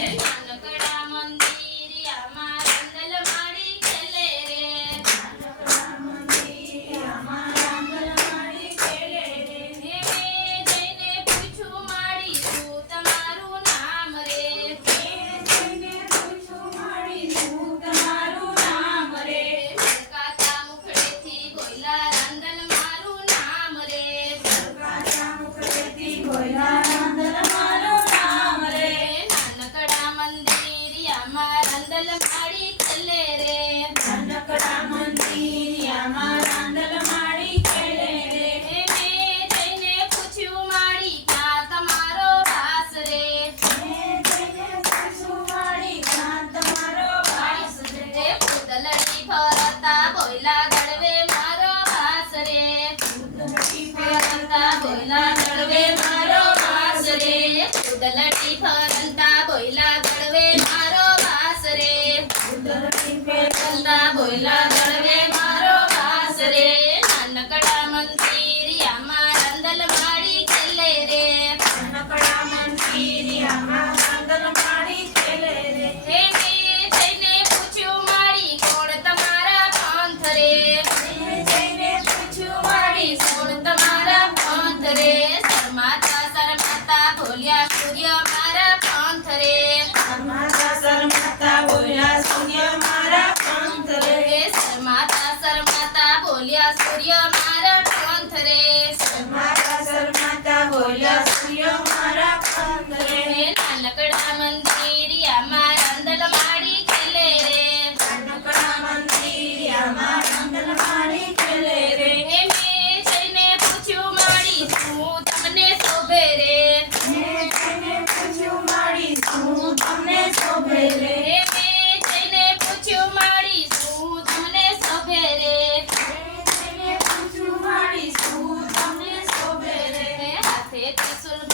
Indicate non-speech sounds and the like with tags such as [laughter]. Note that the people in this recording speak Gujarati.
Amen. [laughs] बोला दड़ સૂર્ય મારા પંથ રે சொல்லுங்க